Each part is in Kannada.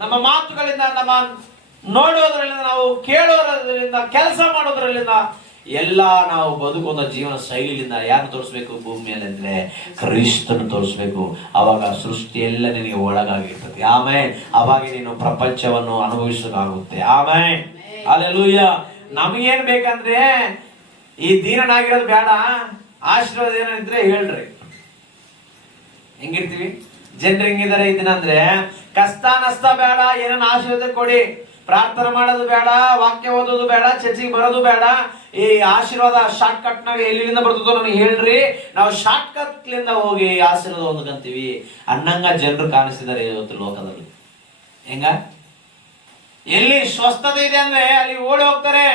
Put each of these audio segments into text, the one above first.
ನಮ್ಮ ಮಾತುಗಳಿಂದ, ನಮ್ಮ ನೋಡುವುದರಿಂದ, ನಾವು ಕೇಳೋದ್ರಿಂದ, ಕೆಲಸ ಮಾಡೋದ್ರಲ್ಲಿಂದ, ಎಲ್ಲ ನಾವು ಬದುಕುವ ಜೀವನ ಶೈಲಿಯಿಂದ ಯಾರು ತೋರಿಸ್ಬೇಕು ಭೂಮಿ ಮೇಲೆ ಅಂದ್ರೆ ಕ್ರಿಸ್ತನು ತೋರಿಸ್ಬೇಕು. ಅವಾಗ ಸೃಷ್ಟಿ ಎಲ್ಲ ನಿನಗೆ ಒಳಗಾಗಿರ್ತದೆ. ಆಮೇಲೆ ಅವಾಗ ನೀನು ಪ್ರಪಂಚವನ್ನು ಅನುಭವಿಸೋಕ್ಕಾಗುತ್ತೆ. ಆಮೇಲೆ ಹಲ್ಲೆಲೂಯಾ. ನಮಗೇನ್ ಬೇಕಂದ್ರೆ ಈ ದೀನನಾಗಿರೋದು ಬೇಡ, ಆಶೀರ್ವಾದ ಏನಿದ್ರೆ ಹೇಳ್ರಿ. ಹೆಂಗಿರ್ತೀವಿ ಜನರು ಹೆಂಗಿದ್ದಾರೆ ಈ ದಿನ ಅಂದ್ರೆ, ಕಷ್ಟ ನಷ್ಟ ಬೇಡ, ಏನನ್ನ ಆಶೀರ್ವಾದ ಕೊಡಿ, ಪ್ರಾರ್ಥನೆ ಮಾಡೋದು ಬೇಡ, ವಾಕ್ಯ ಓದೋದು ಬೇಡ, ಚರ್ಚಿಗೆ ಬರೋದು ಬೇಡ, ಈ ಆಶೀರ್ವಾದ ಶಾರ್ಟ್ ಕಟ್ ನಾಗ ಎಲ್ಲಿಂದ ಬರ್ತದೋ ನನಗೆ ಹೇಳ್ರಿ, ನಾವು ಶಾರ್ಟ್ ಕಟ್ಲಿಂದ ಹೋಗಿ ಆಶೀರ್ವಾದ ಹೊಂದ್ಕಂತೀವಿ ಅನ್ನಂಗ ಜನರು ಕಾಣಿಸಿದ್ದಾರೆ ಇವತ್ತು ಲೋಕದಲ್ಲಿ. ಹೆಂಗ ಎಲ್ಲಿ ಸ್ವಸ್ಥತೆ ಇದೆ ಅಂದ್ರೆ ಅಲ್ಲಿ ಓಡಿ ಹೋಗ್ತಾರೆ,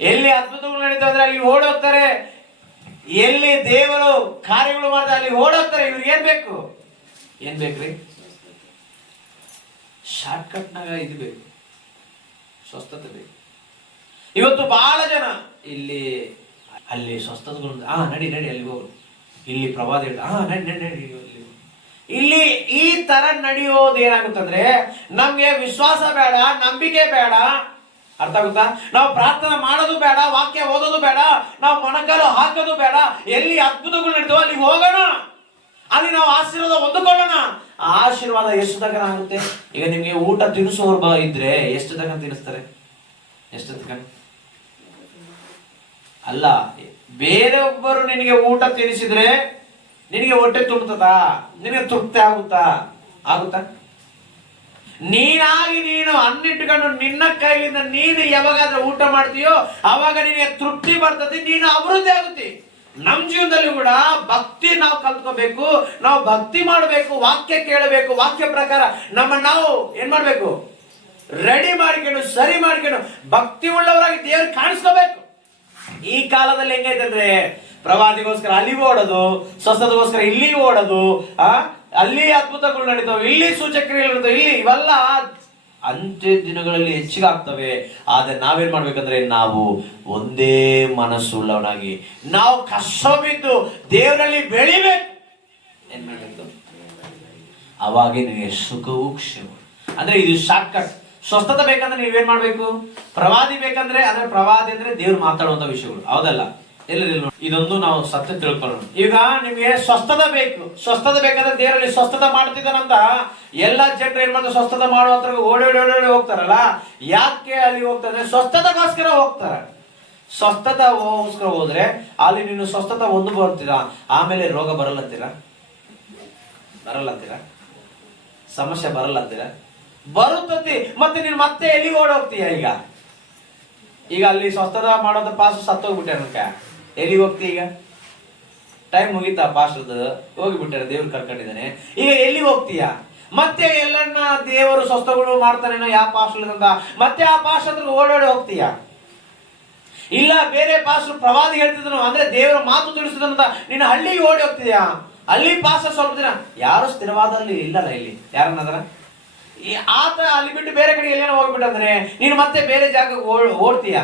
ಎಲ್ಲಿ ಅದ್ಭುತಗಳು ನಡೀತಾವೆ ಅಂದ್ರೆ ಅಲ್ಲಿ ಓಡಿ ಹೋಗ್ತಾರೆ, ಎಲ್ಲಿ ದೇವರು ಕಾರ್ಯಗಳು ಮಾಡ್ತಾರೆ ಅಲ್ಲಿ ಓಡೋಗ್ತಾರೆ. ಇವ್ರಿಗೆ ಏನ್ ಬೇಕ್ರಿ? ಶಾರ್ಟ್ ಕಟ್ ನಾಗ ಇದು ಬೇಕು, ಸ್ವಸ್ಥತೆ ಬೇಕು. ಇವತ್ತು ಬಹಳ ಜನ ಇಲ್ಲಿ ಅಲ್ಲಿ ಸ್ವಸ್ಥತೆಗಳು ನಡಿ ಅಲ್ಲಿ ಹೋಗ್ರು, ಇಲ್ಲಿ ಪ್ರವಾದಿ ನಡಿ ಇಲ್ಲಿ ಈ ತರ ನಡೆಯೋದು ಏನಾಗುತ್ತಂದ್ರೆ ನಮ್ಗೆ ವಿಶ್ವಾಸ ಬೇಡ, ನಂಬಿಕೆ ಬೇಡ. ಅರ್ಥ ಆಗುತ್ತಾ? ನಾವು ಪ್ರಾರ್ಥನೆ ಮಾಡೋದು ಬೇಡ, ವಾಕ್ಯ ಓದೋದು ಬೇಡ, ನಾವು ಮೊಣಕಾಲು ಹಾಕೋದು ಬೇಡ. ಎಲ್ಲಿ ಅದ್ಭುತಗಳು ನಡೀತಾವ ಅಲ್ಲಿ ಹೋಗೋಣ, ಅಲ್ಲಿ ನಾವು ಆಶೀರ್ವಾದ ಹೊಂದಿಕೊಳ್ಳೋಣ. ಆಶೀರ್ವಾದ ಎಷ್ಟು ತನಕ ಆಗುತ್ತೆ? ಈಗ ನಿಮ್ಗೆ ಊಟ ತಿನ್ನಿಸೋರು ಇದ್ರೆ ಎಷ್ಟು ತನಕ ತಿನ್ನಿಸ್ತಾರೆ? ಎಷ್ಟು ತನಕ ಅಲ್ಲ, ಬೇರೆಯೊಬ್ಬರು ನಿನಗೆ ಊಟ ತಿನ್ನಿಸಿದ್ರೆ ನಿನಗೆ ಹೊಟ್ಟೆ ತುಂಬುತ್ತದಾ? ನಿನಗೆ ತೃಪ್ತಿ ಆಗುತ್ತಾ? ನೀನಾಗಿ ನೀನು ಅನ್ನಿಟ್ಟುಕೊಂಡು ನಿನ್ನ ಕೈಲಿಂದ ನೀನು ಯಾವಾಗಾದ್ರೂ ಊಟ ಮಾಡ್ತೀಯೋ ಅವಾಗ ನಿನಗೆ ತೃಪ್ತಿ ಬರ್ತದೆ, ನೀನು ಅಭಿವೃದ್ಧಿ ಆಗುತ್ತೆ. ನಮ್ಮ ಜೀವನದಲ್ಲಿ ಕೂಡ ಭಕ್ತಿ ನಾವು ಕಲ್ತ್ಕೋಬೇಕು, ನಾವು ಭಕ್ತಿ ಮಾಡಬೇಕು, ವಾಕ್ಯ ಕೇಳಬೇಕು, ವಾಕ್ಯ ಪ್ರಕಾರ ನಾವು ಏನ್ ಮಾಡ್ಬೇಕು? ರೆಡಿ ಮಾಡ್ಕೊಂಡು ಸರಿ ಮಾಡ್ಕೊಂಡು ಭಕ್ತಿ ಉಳ್ಳವರಾಗಿ ದೇವ್ರಿಗೆ ಕಾಣಿಸ್ಕೋಬೇಕು. ಈ ಕಾಲದಲ್ಲಿ ಹೆಂಗೈತೆ ಅಂದ್ರೆ ಪ್ರವಾದಿಗೋಸ್ಕರ ಅಲ್ಲಿ ಓಡೋದು, ಸ್ವಸ್ಥತೆಗೋಸ್ಕರ ಇಲ್ಲಿ ಓಡೋದು, ಅಲ್ಲಿ ಅದ್ಭುತಗಳು ನಡೀತಾವೆ, ಇಲ್ಲಿ ಸೂಚಕ್ರಿಯೆಗಳು ನಡೀತಾವೆ, ಇಲ್ಲಿ ಇವೆಲ್ಲ ಅಂತ್ಯ ದಿನಗಳಲ್ಲಿ ಹೆಚ್ಚಿಗೆ ಆಗ್ತವೆ. ಆದ್ರೆ ನಾವೇನ್ ಮಾಡ್ಬೇಕಂದ್ರೆ ನಾವು ಒಂದೇ ಮನಸ್ಸುಳ್ಳವನಾಗಿ ನಾವು ಕಷ್ಟ ಬಿದ್ದು ದೇವರಲ್ಲಿ ಬೆಳಿಬೇಕು. ಏನ್ ಮಾಡ್ಬೇಕು? ಅವಾಗ ನಿಮಗೆ ಸುಖವು ಕ್ಷೇಮ. ಅಂದ್ರೆ ಇದು ಶಾರ್ಟ್ ಕಟ್. ಸ್ವಸ್ಥತೆ ಬೇಕಂದ್ರೆ ನೀವೇನ್ ಮಾಡ್ಬೇಕು? ಪ್ರವಾದಿ ಬೇಕಂದ್ರೆ ಪ್ರವಾದಿ ಅಂದ್ರೆ ದೇವ್ರು ಮಾತಾಡುವಂತ ವಿಷಯಗಳು, ಹೌದಲ್ಲ? ಎಲ್ಲ ಇದೊಂದು ನಾವು ಸತ್ಯ ತಿಳ್ಕೊಳ್ಳೋಣ. ಈಗ ನಿಮ್ಗೆ ಸ್ವಸ್ಥತೆ ಬೇಕು. ಸ್ವಸ್ಥತೆ ಬೇಕಂದ್ರೆ ದೇವರಲ್ಲಿ ಸ್ವಸ್ಥತೆ ಮಾಡ್ತಿದ್ದಾನಂತ ಎಲ್ಲಾ ಜನರು ಏನ್ ಮಾಡ್ತಾರೆ? ಸ್ವಸ್ಥತೆ ಮಾಡುವಂತ ಓಡಿ ಹೋಗ್ತಾರಲ್ಲ. ಯಾಕೆ ಅಲ್ಲಿ ಹೋಗ್ತಾರೆ? ಸ್ವಸ್ಥತೆಗೋಸ್ಕರ ಹೋಗ್ತಾರೆ. ಸ್ವಸ್ಥತೆಗೋಸ್ಕರ ಹೋದ್ರೆ ಅಲ್ಲಿ ನೀನು ಸ್ವಸ್ಥತೆ ಒಂದು ಬರ್ತೀರಾ, ಆಮೇಲೆ ರೋಗ ಬರಲ್ಲಂತೀರಾ? ಸಮಸ್ಯೆ ಬರಲ್ಲಂತೀರಾ? ಬರುತ್ತತಿ. ಮತ್ತೆ ನೀನು ಮತ್ತೆ ಎಲ್ಲಿಗೆ ಓಡಿ ಹೋಗ್ತೀಯ? ಈಗ ಅಲ್ಲಿ ಸ್ವಸ್ಥತೆ ಮಾಡೋದ ಪಾಸ್ ಸತ್ತೋಗ್ಬಿಟ್ಟೆ ಅನ್ಕ, ಎಲ್ಲಿಗೆ ಹೋಗ್ತೀಯ? ಈಗ ಟೈಮ್ ಮುಗೀತಾ? ಪಾಸ್ ಹೋಗಿಬಿಟ್ಟಾರೆ, ದೇವ್ರು ಕರ್ಕೊಂಡಿದ್ದಾನೆ. ಈಗ ಎಲ್ಲಿಗೆ ಹೋಗ್ತೀಯ? ಮತ್ತೆ ಎಲ್ಲನ್ನ ದೇವರು ಸ್ವಸ್ಥಗಳು ಮಾಡ್ತಾನೇನೋ ಯಾವ ಪಾಸ್ ಅಂತ ಮತ್ತೆ ಆ ಪಾಸ್ ಹತ್ರ ಓಡಾಡಿ ಹೋಗ್ತೀಯ? ಇಲ್ಲ ಬೇರೆ ಪಾಸ್ ಪ್ರವಾದಿ ಹೇಳ್ತಿದ್ದನು ಅಂದ್ರೆ ದೇವರ ಮಾತು ತಿಳಿಸಿದಂತ ನೀನು ಹಳ್ಳಿಗೆ ಓಡಿ ಹೋಗ್ತೀಯಾ? ಅಲ್ಲಿ ಪಾಸ್ ಸ್ವಲ್ಪ ದಿನ ಯಾರು ಸ್ಥಿರವಾದಲ್ಲಿ ಇಲ್ಲಲ್ಲ. ಇಲ್ಲಿ ಯಾರನ್ನದ್ರ ಆತ ಅಲ್ಲಿ ಬಿಟ್ಟು ಬೇರೆ ಕಡೆ ಎಲ್ಲೇನೋ ಹೋಗ್ಬಿಟ್ಟಂದ್ರೆ ನೀನು ಮತ್ತೆ ಬೇರೆ ಜಾಗಕ್ಕೆ ಓಡ್ತೀಯ.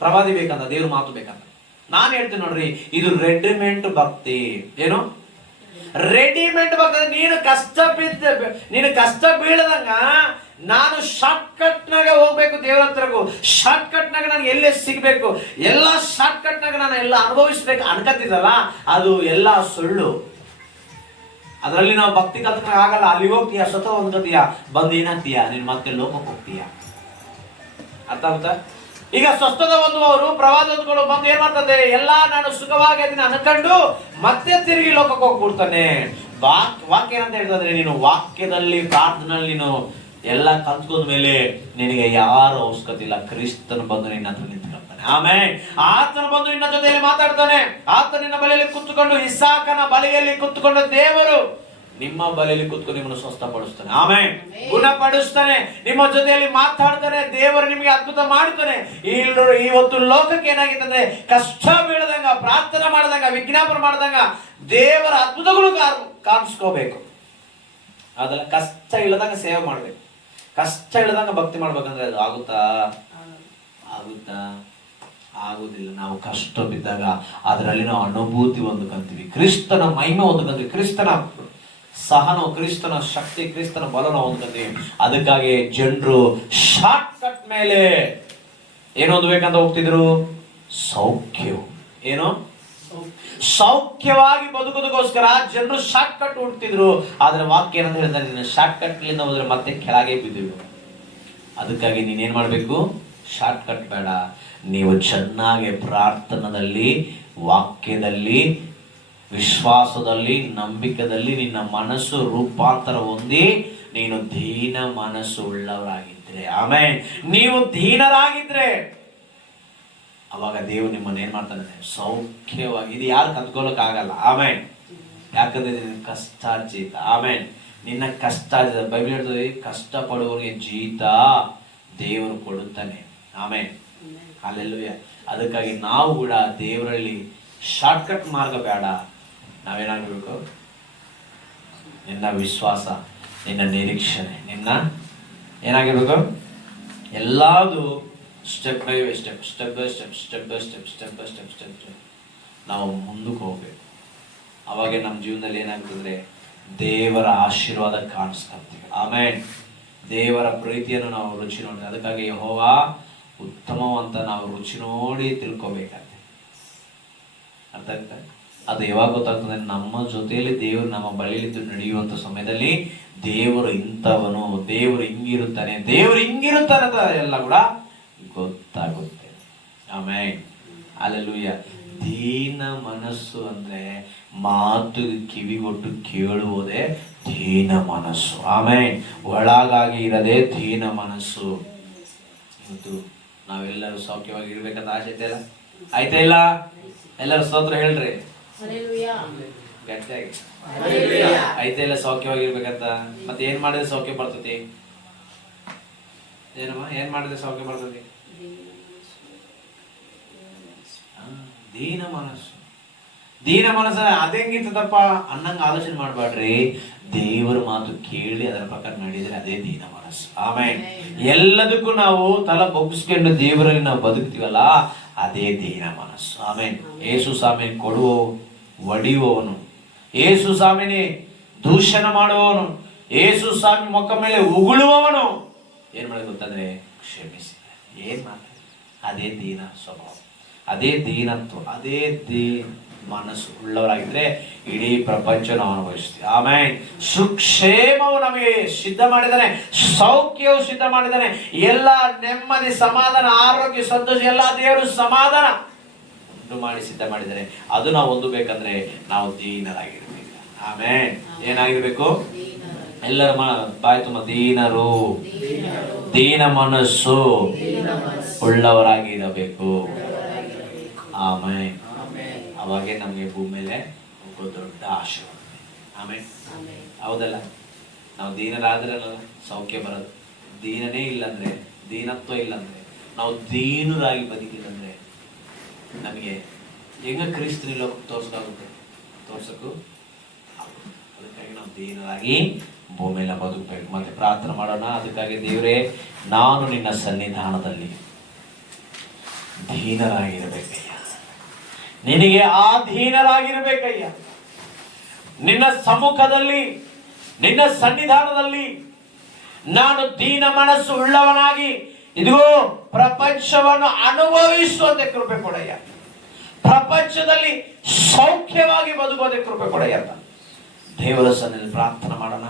ಪ್ರವಾದಿ ಬೇಕಂತ, ದೇವ್ರ ಮಾತು ಬೇಕಂತ. ನಾನು ಹೇಳ್ತೀನಿ ನೋಡ್ರಿ, ಇದು ರೆಡಿಮೇಡ್ ಭಕ್ತಿ. ಏನು ರೆಡಿಮೇಡ್ ಭಕ್ತಿ? ನೀನು ಕಷ್ಟ ಬೀಳದಂಗ ನಾನು ಶಾರ್ಟ್ ಕಟ್ ನಾಗ ಹೋಗ್ಬೇಕು ದೇವ್ರ ಹತ್ರಗೂ. ಶಾರ್ಟ್ ಕಟ್ ನಾಗ ನಾನು ಎಲ್ಲೇ ಸಿಗ್ಬೇಕು, ಎಲ್ಲಾ ಶಾರ್ಟ್ ಕಟ್ ನಾಗ ನಾನು ಎಲ್ಲ ಅನುಭವಿಸ್ಬೇಕು ಅನ್ಕತ್ತಿದ್ದಲ್ಲ, ಅದು ಎಲ್ಲ ಸುಳ್ಳು. ಅದರಲ್ಲಿ ನಾವು ಭಕ್ತಿ ಕಲ್ತ್ಕೊಂಡ ಆಗಲ್ಲ. ಅಲ್ಲಿ ಹೋಗ್ತೀಯ, ಸ್ವತಃ ಹೊಂದ್ತೀಯ, ಬಂದು ಏನಾಗ್ತೀಯ? ನೀನ್ ಮತ್ತೆ ಲೋಕಕ್ಕೆ ಹೋಗ್ತೀಯ. ಅರ್ಥ ಆಗುತ್ತಾ? ಈಗ ಸ್ವಸ್ಥದ ಹೊಂದುವವರು ಪ್ರವಾದ ಹೊಂದ್ಕೊಂಡು ಬಂದು ಏನ್ ಮಾಡ್ತದೆ? ಎಲ್ಲಾ ನಾನು ಸುಖವಾಗಿ ಅದನ್ನ ಅನ್ಕೊಂಡು ಮತ್ತೆ ತಿರುಗಿ ಲೋಕಕ್ಕೆ ಹೋಗ್ಬಿಡ್ತಾನೆ. ವಾಕ್ಯ ಏನಂತ ಹೇಳ್ತಂದ್ರೆ, ನೀನು ವಾಕ್ಯದಲ್ಲಿ ಪ್ರಾರ್ಥನೆಯಲ್ಲಿ ನೀನು ಎಲ್ಲ ಕಲ್ತ್ಕೊಂಡ ಮೇಲೆ ನಿನಗೆ ಯಾರು ಅವಶ್ಯಕತೆ ಇಲ್ಲ. ಕ್ರಿಸ್ತನು ಬಂದು ನಿನ್ನ ಹತ್ರ ನಿಂತ್ಕೊಳ್ತಾನೆ. ಆಮೇಲೆ ಆತನು ಬಂದು ನಿನ್ನ ಜೊತೆಯಲ್ಲಿ ಮಾತಾಡ್ತಾನೆ. ಆತ ನಿನ್ನ ಬಳಿಯಲ್ಲಿ ಕುತ್ತುಕೊಂಡು, ಇಸಾಕನ ಬಳಿಯಲ್ಲಿ ಕುತ್ತುಕೊಂಡು ದೇವರು ನಿಮ್ಮ ಬಳಿಯಲ್ಲಿ ಕುತ್ಕೊಂಡು ನಿಮ್ಮನ್ನು ಸ್ವಸ್ಥಪಡಿಸ್ತಾನೆ. ಆಮೇಲೆ ಗುಣಪಡಿಸ್ತಾನೆ, ನಿಮ್ಮ ಜೊತೆಯಲ್ಲಿ ಮಾತಾಡ್ತಾನೆ, ದೇವರು ನಿಮಗೆ ಅದ್ಭುತ ಮಾಡ್ತಾನೆ. ಇವತ್ತು ಲೋಕಕ್ಕೆ ಏನಾಗಿದೆ ಅಂದ್ರೆ ಕಷ್ಟ ಬೀಳದಂಗ, ಪ್ರಾರ್ಥನೆ ಮಾಡದಂಗ, ವಿಜ್ಞಾಪನೆ ಮಾಡದಂಗ ದೇವರ ಅದ್ಭುತಗಳು ಕಾಣಿಸ್ಕೋಬೇಕು. ಅದೆಲ್ಲ ಕಷ್ಟ ಇಲ್ಲದಂಗ ಸೇವೆ ಮಾಡ್ಬೇಕು. ಕಷ್ಟ ಇಲ್ಲದಂಗ ಭಕ್ತಿ ಮಾಡ್ಬೇಕಂದ್ರೆ ಅದು ಆಗುತ್ತಾ? ಆಗುದಿಲ್ಲ. ನಾವು ಕಷ್ಟ ಬಿದ್ದಾಗ ಅದರಲ್ಲಿ ನಾವು ಅನುಭೂತಿ ಹೊಂದ್ಕೊಂತೀವಿ, ಕ್ರಿಸ್ತನ ಮಹಿಮೆ ಹೊಂದ್ಕೊಂತೀವಿ, ಕ್ರಿಸ್ತನ ಸಹನವು ಕ್ರಿಸ್ತನ ಶಕ್ತಿ, ಕ್ರಿಸ್ತನ ಬಲನ ಹೊಂದ್ಕೊತೀವಿ. ಅದಕ್ಕಾಗಿ ಜನರು ಶಾರ್ಟ್ ಕಟ್ ಮೇಲೆ ಏನು ಹೊಂದಬೇಕಂತ ಹೋಗ್ತಿದ್ರು? ಸೌಖ್ಯವು. ಏನು? ಸೌಖ್ಯವಾಗಿ ಬದುಕೋದಕ್ಕೋಸ್ಕರ ಜನರು ಶಾರ್ಟ್ ಕಟ್ ಹುಡ್ತಿದ್ರು. ಆದ್ರೆ ವಾಕ್ಯ ಏನಂತ ಹೇಳ್ತಾರೆ? ನೀನು ಶಾರ್ಟ್ ಕಟ್ ಲಿಂದ ಹೋದ್ರೆ ಮತ್ತೆ ಕೆಳಗೆ ಬಿದ್ದೀವಿ. ಅದಕ್ಕಾಗಿ ನೀನೇನ್ ಮಾಡ್ಬೇಕು? ಶಾರ್ಟ್ ಕಟ್ ಬೇಡ. ನೀವು ಚೆನ್ನಾಗಿ ಪ್ರಾರ್ಥನದಲ್ಲಿ, ವಾಕ್ಯದಲ್ಲಿ, ವಿಶ್ವಾಸದಲ್ಲಿ, ನಂಬಿಕೆಯಲ್ಲಿ ನಿನ್ನ ಮನಸ್ಸು ರೂಪಾಂತರ ಹೊಂದಿ ನೀನು ದೀನ ಮನಸ್ಸು ಉಳ್ಳವರಾಗಿದ್ರೆ, ಆಮೇಲೆ ನೀವು ದೀನರಾಗಿದ್ರೆ ಅವಾಗ ದೇವರು ನಿಮ್ಮನ್ನು ಏನ್ ಮಾಡ್ತಾನೆ? ಸೌಖ್ಯವಾಗಿ. ಇದು ಯಾರು ಕತ್ಕೊಳ್ಳಕ್ ಆಗಲ್ಲ. ಆಮೇಲೆ ಯಾಕಂದ್ರೆ ನಿನ್ನ ಕಷ್ಟಾರ್ಜಿತ. ಆಮೇಲೆ ನಿನ್ನ ಕಷ್ಟಾರ್ಜಿತ. ಬೈಬಲ್ ಹೇಳ್ತದೆ, ಕಷ್ಟ ಪಡುವವರಿಗೆ ಜೀತ ದೇವರು ಕೊಡುತ್ತಾನೆ. ಆಮೇಲೆ ಅಲ್ಲೆಲ್ಲೂಯ್ಯ. ಅದಕ್ಕಾಗಿ ನಾವು ಕೂಡ ದೇವರಲ್ಲಿ ಶಾರ್ಟ್ಕಟ್ ಮಾರ್ಗ ಬೇಡ. ನಾವೇನಾಗಬೇಕು? ನಿನ್ನ ವಿಶ್ವಾಸ, ನಿನ್ನ ನಿರೀಕ್ಷಣೆ, ನಿನ್ನ ಏನಾಗಿರ್ಬೇಕು? ಎಲ್ಲಾದು step by step, step by step, step by step, step by step, step step ನಾವು ಮುಂದಕ್ಕೆ ಹೋಗ್ಬೇಕು. ಅವಾಗ ನಮ್ಮ ಜೀವನದಲ್ಲಿ ಏನಾಗ್ತದೆ? ದೇವರ ಆಶೀರ್ವಾದ ಕಾಣಿಸ್ಕೊಳ್ತೀವಿ. ಆಮೇಲೆ ದೇವರ ಪ್ರೀತಿಯನ್ನು ನಾವು ರುಚಿ ನೋಡಿ. ಅದಕ್ಕಾಗಿ ಯೆಹೋವ ಉತ್ತಮವಂತ ನಾವು ರುಚಿ ನೋಡಿ ತಿಳ್ಕೊಬೇಕಂತೆ. ಅರ್ಥ ಆಗ್ತದೆ? ಅದು ಯಾವಾಗ ಗೊತ್ತಾಗ್ತದೆ? ನಮ್ಮ ಜೊತೆಯಲ್ಲಿ ದೇವರು ನಮ್ಮ ಬಳಿಲಿದ್ದು ನಡೆಯುವಂತ ಸಮಯದಲ್ಲಿ ದೇವರು ಇಂಥವನು, ದೇವರು ಹಿಂಗಿರುತ್ತಾನೆ, ದೇವರು ಹಿಂಗಿರುತ್ತಾನೆ ಅಂತ ಎಲ್ಲ ಕೂಡ ಗೊತ್ತಾಗುತ್ತೆ. ಆಮೇಲೆ ಅಲ್ಲೆಲ್ಲೂಯ್ಯ. ದೀನ ಮನಸ್ಸು ಅಂದ್ರೆ ಮಾತು ಕಿವಿಗೊಟ್ಟು ಕೇಳುವುದೇ ದೀನ ಮನಸ್ಸು. ಆಮೇಲೆ ಒಳಗಾಗಿ ಇರದೆ ದೀನ ಮನಸ್ಸು. ಇವತ್ತು ನಾವೆಲ್ಲರೂ ಸೌಖ್ಯವಾಗಿ ಇರ್ಬೇಕಂತ ಆಸೆ ಐತೆ ಇಲ್ಲ? ಆಯ್ತಾ ಇಲ್ಲ? ಎಲ್ಲರೂ ಸ್ತೋತ್ರ ಹೇಳ್ರಿ ಗಟ್ಟಿಯಾಗಿ. ಆಯ್ತಾ ಇಲ್ಲ? ಸೌಖ್ಯವಾಗಿರ್ಬೇಕಂತ. ಮತ್ತೆ ಏನ್ ಮಾಡಿದ್ರೆ ಸೌಖ್ಯ ಬರ್ತತಿ? ಏನಮ್ಮ ಏನ್ ಮಾಡಿದ್ರೆ ಸೌಖ್ಯ ಬರ್ತತಿ? ದೀನ ಮನಸ್ಸು. ದೀನ ಮನಸ್ಸು ಅದೇಂಗಿರ್ತದಪ್ಪ ಅನ್ನಂಗ ಆಲೋಚನೆ ಮಾಡ್ಬೇಡ್ರಿ. ದೇವರ ಮಾತು ಕೇಳಿ ಅದರ ಪ್ರಕಾರ ನಡೆದ್ರೆ ಅದೇ ದೀನ ಮನಸ್ಸು. ಆಮೇಲೆ ಎಲ್ಲದಕ್ಕೂ ನಾವು ತಲೆ ಬಗ್ಗಿಸ್ಕೊಂಡು ದೇವರಲ್ಲಿ ನಾವು ಬದುಕ್ತೀವಲ್ಲ, ಅದೇ ದೀನ ಮನಸ್ಸು. ಆಮೇಲೆ ಯೇಸು ಸ್ವಾಮಿ ಕೊಡುವ ಒಡೆಯುವವನು, ಯೇಸು ಸ್ವಾಮಿನೇ ದೂಷಣ ಮಾಡುವವನು, ಯೇಸು ಸ್ವಾಮಿ ಮುಖ ಮೇಲೆ ಉಗುಳುವವನು ಏನ್ ಮಾಡಿ ಗೊತ್ತಂದ್ರೆ ಕ್ಷಮಿಸಿ. ಏನ್ ಮಾಡ್ತಾರೆ? ಅದೇ ದೀನ ಸ್ವಭಾವ, ಅದೇ ದೀನತ್ವ, ಅದೇ ಮನಸ್ಸು ಉಳ್ಳವರಾಗಿದ್ರೆ ಇಡೀ ಪ್ರಪಂಚ ನಾವು ಅನುಭವಿಸ್ತೀವಿ. ಆಮೇಲೆ ಸುಕ್ಷೇಮವು ನಮಗೆ ಸಿದ್ಧ ಮಾಡಿದ್ದಾನೆ, ಸೌಖ್ಯವು ಸಿದ್ಧ ಮಾಡಿದ್ದಾನೆ. ಎಲ್ಲ ನೆಮ್ಮದಿ, ಸಮಾಧಾನ, ಆರೋಗ್ಯ, ಸಂತೋಷ ಎಲ್ಲ ದೇವರು ಸಮಾಧಾನ ಉಂಟು ಮಾಡಿ ಸಿದ್ಧ ಮಾಡಿದ್ದಾರೆ. ಅದು ನಾವು ಹೊಂದಬೇಕಂದ್ರೆ ನಾವು ದೀನರಾಗಿರ್ಬೇಕು. ಆಮೇಲೆ ಏನಾಗಿರ್ಬೇಕು? ಎಲ್ಲರ ಬಾಯಿ ತುಂಬ ದೀನರು, ದೀನ ಮನಸ್ಸು ಉಳ್ಳವರಾಗಿರಬೇಕು. ಆಮೇಲೆ ಅವಾಗೆ ನಮಗೆ ಭೂಮಿ ಮೇಲೆ ದೊಡ್ಡ ಆಶೀರ್ವಾದ. ಆಮೇಲೆ ಹೌದಲ್ಲ? ನಾವು ದೀನರಾದ್ರಲ್ಲ ಸೌಖ್ಯ ಬರೋದು. ದೀನನೇ ಇಲ್ಲಂದ್ರೆ, ದೀನತ್ವ ಇಲ್ಲಂದ್ರೆ, ನಾವು ದೀನರಾಗಿ ಬದುಕಿದಂದ್ರೆ ನಮಗೆ ಹೆಂಗ ಕ್ರಿಸ್ತನ ಲೋಕ ತೋರ್ಸಕ್ಕಾಗುತ್ತೆ? ತೋರ್ಸಕ್ಕೂ ಆಗುತ್ತೆ. ಅದಕ್ಕಾಗಿ ನಾವು ದೀನರಾಗಿ ಭೂಮಿಯೆಲ್ಲ ಬದುಕಬೇಕು. ಮತ್ತೆ ಪ್ರಾರ್ಥನೆ ಮಾಡೋಣ. ಅದಕ್ಕಾಗಿ ದೇವರೇ, ನಾನು ನಿನ್ನ ಸನ್ನಿಧಾನದಲ್ಲಿ ದೀನರಾಗಿರಬೇಕಯ್ಯ, ನಿನಗೆ ಆಧೀನರಾಗಿರ್ಬೇಕಯ್ಯ. ನಿನ್ನ ಸಮ್ಮುಖದಲ್ಲಿ, ನಿನ್ನ ಸನ್ನಿಧಾನದಲ್ಲಿ ನಾನು ದೀನ ಮನಸ್ಸು ಉಳ್ಳವನಾಗಿ ಇದಿಗೋ ಪ್ರಪಂಚವನ್ನು ಅನುಭವಿಸುವಂತೆ ಕೃಪೆ ಕೊಡಯ್ಯ. ಪ್ರಪಂಚದಲ್ಲಿ ಸೌಖ್ಯವಾಗಿ ಬದುಕುವಂತೆ ಕೃಪೆ ಕೊಡಯ್ಯ ಅಂತ ದೇವರ ಸನ್ನಿಧಿಯಲ್ಲಿ ಪ್ರಾರ್ಥನೆ ಮಾಡೋಣ.